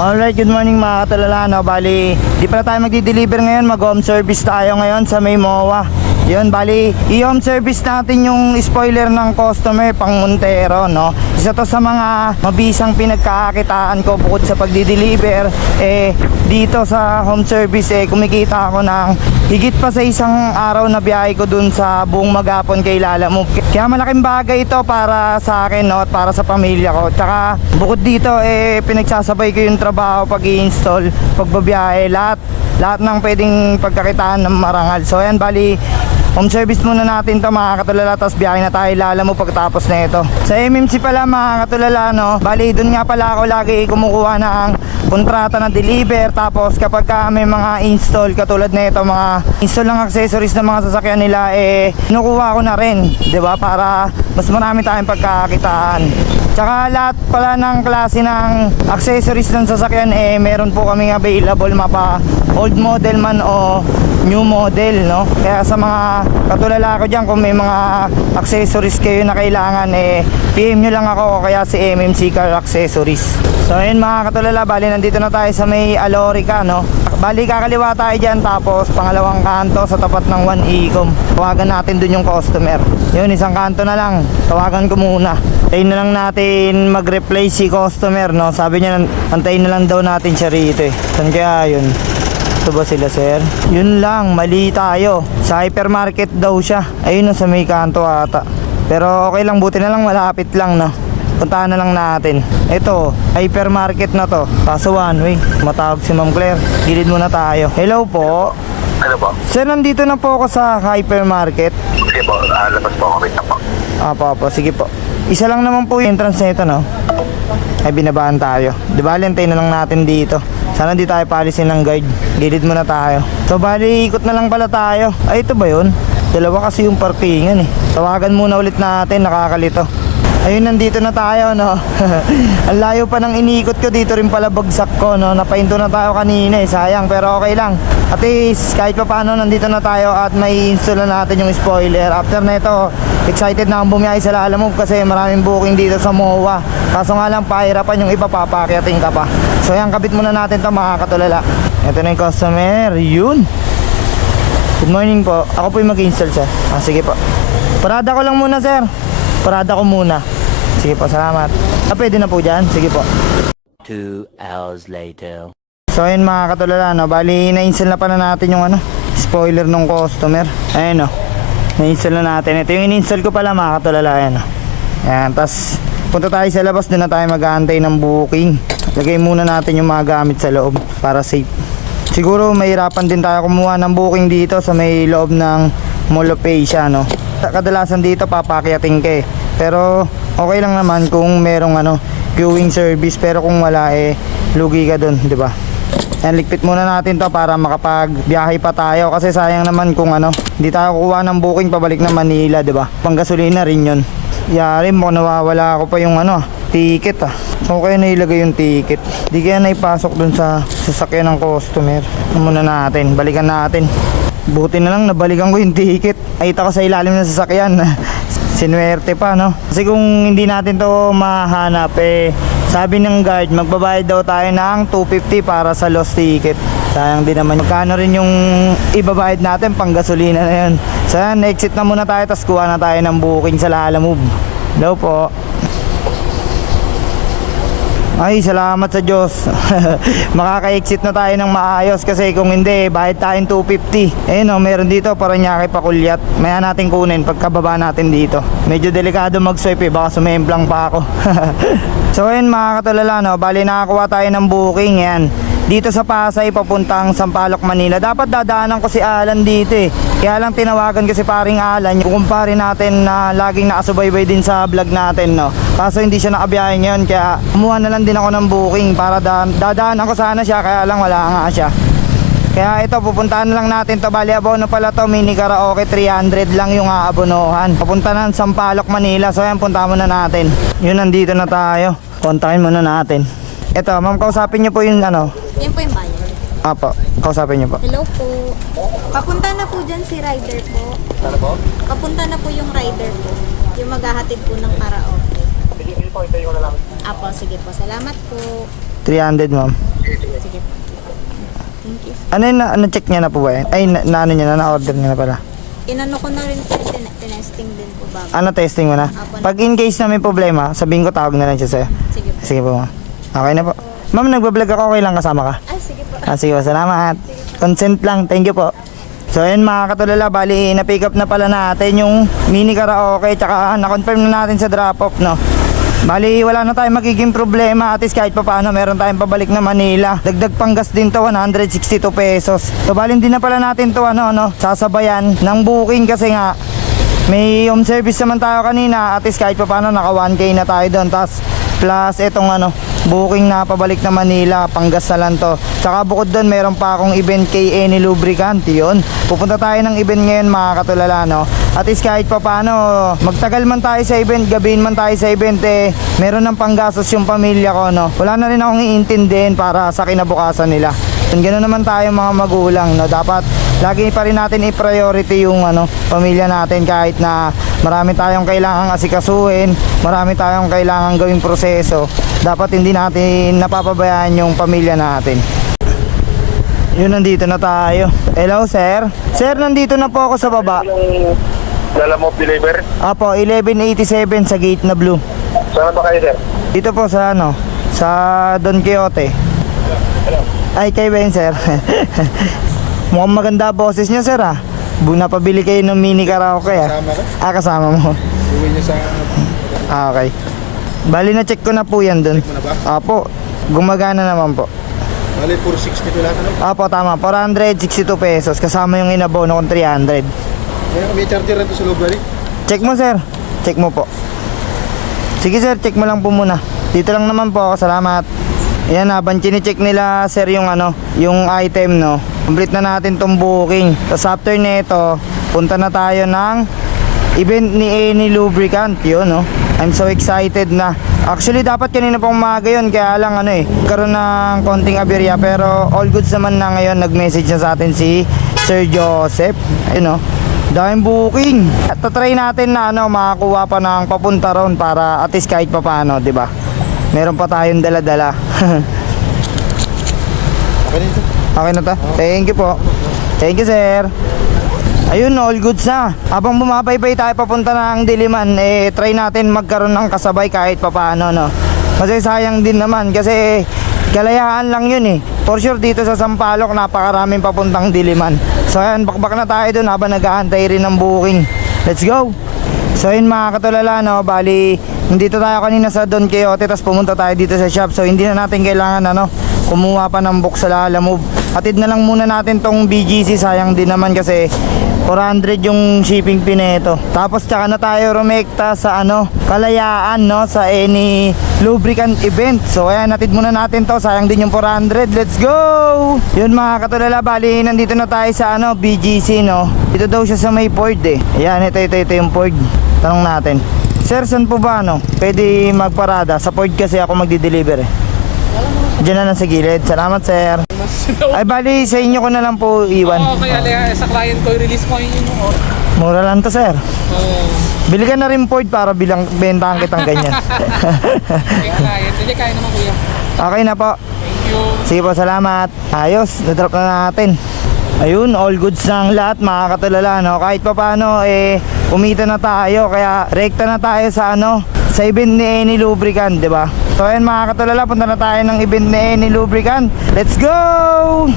Alright, good morning mga katalala, no? Bali, di pala tayo magdi-deliver ngayon, mag-home service tayo ngayon sa may MOA. Yun, bali, i-home service natin yung spoiler ng customer pang Montero, no? Isa to sa mga mabisang pinagkakakitaan ko bukod sa pagdi-deliver. Dito sa home service, kumikita ako ng higit pa sa isang araw na biyahe ko dun sa buong maghapon kay Lalamove. Kaya malaking bagay ito para sa akin, no? At para sa pamilya ko. Tsaka, bukod dito, pinagsasabay ko yung trabaho, pag-i-install, pagbabiyahe, lahat ng pwedeng pagkakitaan ng marangal. So ayan, bali, home service muna natin to mga katulala, tapos biyahe na tayo Lalamove pagtapos na ito. Sa MMC pala mga katulala, no? Bali, dun nga pala ako lagi kumukuha ng kontrata na deliver. Tapos kapag may mga install katulad na ito, mga install ng accessories ng mga sasakyan nila, kinukuha ko na rin, 'di ba? Para mas marami tayong pagkakitaan. Tsaka lahat pala ng klase ng accessories ng sasakyan, meron po kaming available, mapa old model man o new model, no? Kaya sa mga katulala ko dyan, kung may mga accessories kayo na kailangan, PM nyo lang ako o kaya si MMC Car Accessories. So ayun mga katulala, bali nandito na tayo sa may Alorica, no? Bali kakaliwa tayo dyan, tapos pangalawang kanto sa tapat ng 1Ecom. Tawagan natin dun yung customer. Yun, isang kanto na lang, tawagan ko muna. Antayin na lang natin mag-replace si customer, no? Sabi niya, antayin na lang daw natin siya rito eh. Saan kaya yun? Ito ba sila, sir? Yun lang, mali tayo. Sa hypermarket daw siya. Ayun, sa may kanto ata. Pero okay lang, buti na lang malapit lang, no? Puntahan na lang natin. Ito, hypermarket na to. Kaso one way, matawag si Ma'am Claire. Gilid muna tayo. Hello po. Ano po? Sir, nandito na po ako sa hypermarket. Sige po, labas po ako. Wait na po. Apo, sige po. Isa lang naman po yung entrance nito, no? Ay, binabaan tayo. Di ba, antayin na lang natin dito. Sana di tayo palisin ng guard. Gilid muna tayo. So, bali, ikot na lang pala tayo. Ay, ito ba yun? Dalawa kasi yung parkingan eh. Tawagan muna ulit natin, nakakalito. Ayun, nandito na tayo, no? Ang layo pa ng iniikot ko, dito rin pala bagsak ko, no? Napahinto na tayo kanina eh, sayang, pero okay lang. At least, kahit pa paano, nandito na tayo at may install na natin yung spoiler. After na ito, excited na akong bumiyahe sa Lalamove kasi maraming booking dito sa MOA. Kaso nga lang, pahirapan yung iba, papakyatin ka pa. So yan, kabit muna natin ito mga katulala. Ito na yung customer, yun. Good morning po, ako po yung mag-install, sir. Sige po. Parada ko lang muna, sir. Parada ko muna. Sige po, salamat. Pwede na po dyan? Sige po. 2 hours later. So ayun mga katulala, no? Bali, na-install na pa na natin yung spoiler ng customer. Ayun, no? Na-install na natin. Ito yung in-install ko pala mga katulala. Ayan, no? Ayan, tas punta tayo sa labas. Doon na tayo mag-aantay ng booking. Lagay muna natin yung mga gamit sa loob para safe. Siguro mahirapan din tayo kumuha ng booking dito sa may loob ng Mall of Asia, no? Kadalasan dito papakyating ka eh. Pero okay lang naman kung merong queuing service, pero kung wala lugi ka dun, di ba? Yan, ligpit muna natin to para makapagbiyahe pa tayo kasi sayang naman kung hindi tayo kukuha ng booking pabalik na Manila, di ba? Panggasolina rin yun. Yari mo, nawawala ako pa yung ticket ah. So kaya nailagay yung ticket. Di kaya naipasok dun sa sasakyan ng customer. Muna natin, balikan natin. Buti na lang nabalikan ko yung ticket. Nakita ko sa ilalim ng sasakyan. Sinuwerte pa, no? Kasi kung hindi natin to mahanap, sabi ng guard, magbabayad daw tayo ng 250 para sa lost ticket. Sayang din naman. Magkano rin yung ibabayad natin, pang gasolina na yun. So yan, exit na muna tayo, tapos kuha na tayo ng booking sa Lalamove. Hello po. Ay, salamat sa Diyos. Makaka-exit na tayo ng maayos kasi kung hindi, bayad tayong 250. Ayun, meron dito Paranaque Pakulyat. Maya natin kunin pagkababa natin dito. Medyo delikado mag-swipe baka sumemplang pa ako. So ayun mga katulala, no? Bali nakakuha tayo ng booking. Yan, dito sa Pasay papuntang Sampaloc, Manila. Dapat dadaanan ko si Alan dito eh. Kaya lang tinawagan ko si paring Alan. Kukumpare natin na laging nakasubaybay din sa vlog natin, no? Kaso hindi siya nakabiyahe ngayon, kaya kumuha na lang din ako ng booking para dadaanan ko sana siya, kaya lang wala nga siya. Kaya ito, pupuntahan na lang natin to. Bali, abono pala to, mini karaoke, 300 lang yung aabonohan. Papunta na Sampaloc, Manila. So yan, punta muna natin. Yun, nandito na tayo. Kontakin muna natin. Ito, ma'am, kausapin niyo po yung Yan po yung bayan. Apo, kausapin niyo po. Hello po. Papunta na po dyan si rider po. Ano po? Papunta na po yung rider po. Yung maghahatid po ng karaoke. Sige po, hintayin ko na lang. Apo, sige po. Salamat po. 300 ma'am. Sige po. Thank you. Ano yun, na-check niya na po ba yan? Ay, na-ano niya na, na-order niya na pala. Inano ko na rin po, tinesting din po bago. Ano, testing mo na? Pag in case na may problema, sabihin ko tawag na lang siya sa'yo. Sige po. Sige po ma'am. Okay na po. Ma'am, nagbablog ako, okay lang kasama ka? Sige po. Sige po, salamat. Consent lang, thank you po. So ayun mga katulala, bali na-pick up na pala natin yung mini karaoke, tsaka na-confirm na natin sa drop-off, no? Bali wala na tayong magiging problema, at least kahit pa paano meron tayong pabalik na Manila. Dagdag panggas din to, 162 pesos. So bali hindi na pala natin to sasabayan ng booking kasi nga may home service naman tayo kanina, at least kahit pa paano naka 1K na tayo doon. Tapos plus itong booking na pabalik na Manila, panggas na lang to. Tsaka bukod doon meron pa akong event kay Any Lubricant, yun. Pupunta tayo ng event ngayon mga katulala, no? At least kahit pa paano, magtagal man tayo sa event, gabihin man tayo sa event, meron ng panggastos yung pamilya ko, no? Wala na rin akong iintindihin para sa kinabukasan nila. Kung gano'n naman tayo mga magulang, no? Dapat lagi pa rin natin i-priority yung pamilya natin, kahit na marami tayong kailangang asikasuhin, marami tayong kailangang gawing proseso. Dapat hindi natin napapabayaan yung pamilya natin. Yun, nandito na tayo. Hello sir. Sir, nandito na po ako sa baba. Dala mo, deliver? Apo, 1187 sa gate na blue. Saan ba kayo, sir? Dito po sa sa Don Quixote. Ay, kayo ba yun, sir? Mukhang maganda boses niya, sir, ah. Napabili kayo ng mini karaoke, ah. Kasama ka? Kasama mo. Uwi niya sa... Okay. Bali na check ko na po yan dun. Check mo na ba? Apo, gumagana naman po. Bali, 460 to lahat, ano? Apo, tama. 462 pesos. Kasama yung inabono kong 300. May charger rin to sa loob, bali? Check mo, sir. Check mo po. Sige, sir. Check mo lang po muna. Dito lang naman po ako. Salamat. Ayan, habang chine-check nila, sir, yung yung item, no? Complete na natin tong booking. Tapos after nito, punta na tayo ng event ni Any Lubricant. Yun, no? I'm so excited na. Actually, dapat kanina pang umaga yun. Kaya lang, karoon ng konting aberya. Pero all goods naman na ngayon. Nag-message na sa atin si Sir Joseph. Ayun, no? Daming booking. At tatry natin na makakuha pa ng papunta ron para at least kahit pa paano, di ba? Meron pa tayong dala-dala. Okay na ito. Okay na to? Thank you po. Thank you, sir. Ayun, all goods na. Habang bumabaybay tayo papunta ng Diliman, try natin magkaroon ng kasabay kahit pa paano, no? Kasi sayang din naman kasi Kalayaan lang yun eh. For sure dito sa Sampaloc napakaraming papuntang Diliman. So ayan, bakbak na tayo dun habang nag-aantay rin ng booking. Let's go! So yun mga katulala, no, bali nandito tayo kanina sa Don Quixote, tapos pumunta tayo dito sa shop. So hindi na natin kailangan kumuha pa ng book sa Lalamove. Hatid na lang muna natin tong BGC, sayang din naman kasi 400 yung shipping fee nito. Tapos tsaka na tayo rumekta sa Kalayaan, no, sa Any Lubricant event. So ayan, hatid muna natin to, sayang din yung 400. Let's go! Yun mga katulala, bali nandito na tayo sa BGC, no. Dito daw siya sa may Ford eh. Ayan, ito yung Ford. Tanong natin, sir, saan po ba pwede magparada? Sa Ford kasi ako magdi-deliver eh. Diyan na lang sa gilid. Salamat, sir. Ay, bali, sa inyo ko na lang po iwan. Oo, kaya sa client ko, i-release ko yun yung order. Mura lang to, sir. Oo. Bili ka na rin Ford para bentahan kitang ganyan. Yung client. Hindi, kaya naman kuya. Okay na po. Thank you. Sige po, salamat. Ayos, na-drop na natin. Ayun, all goods na ang lahat mga katulala, no? Kahit pa paano, umita na tayo. Kaya rekta na tayo sa sa event ni Any Lubricant, di ba? So ayun mga katulala, punta na tayo ng event ni Any Lubricant. Let's go!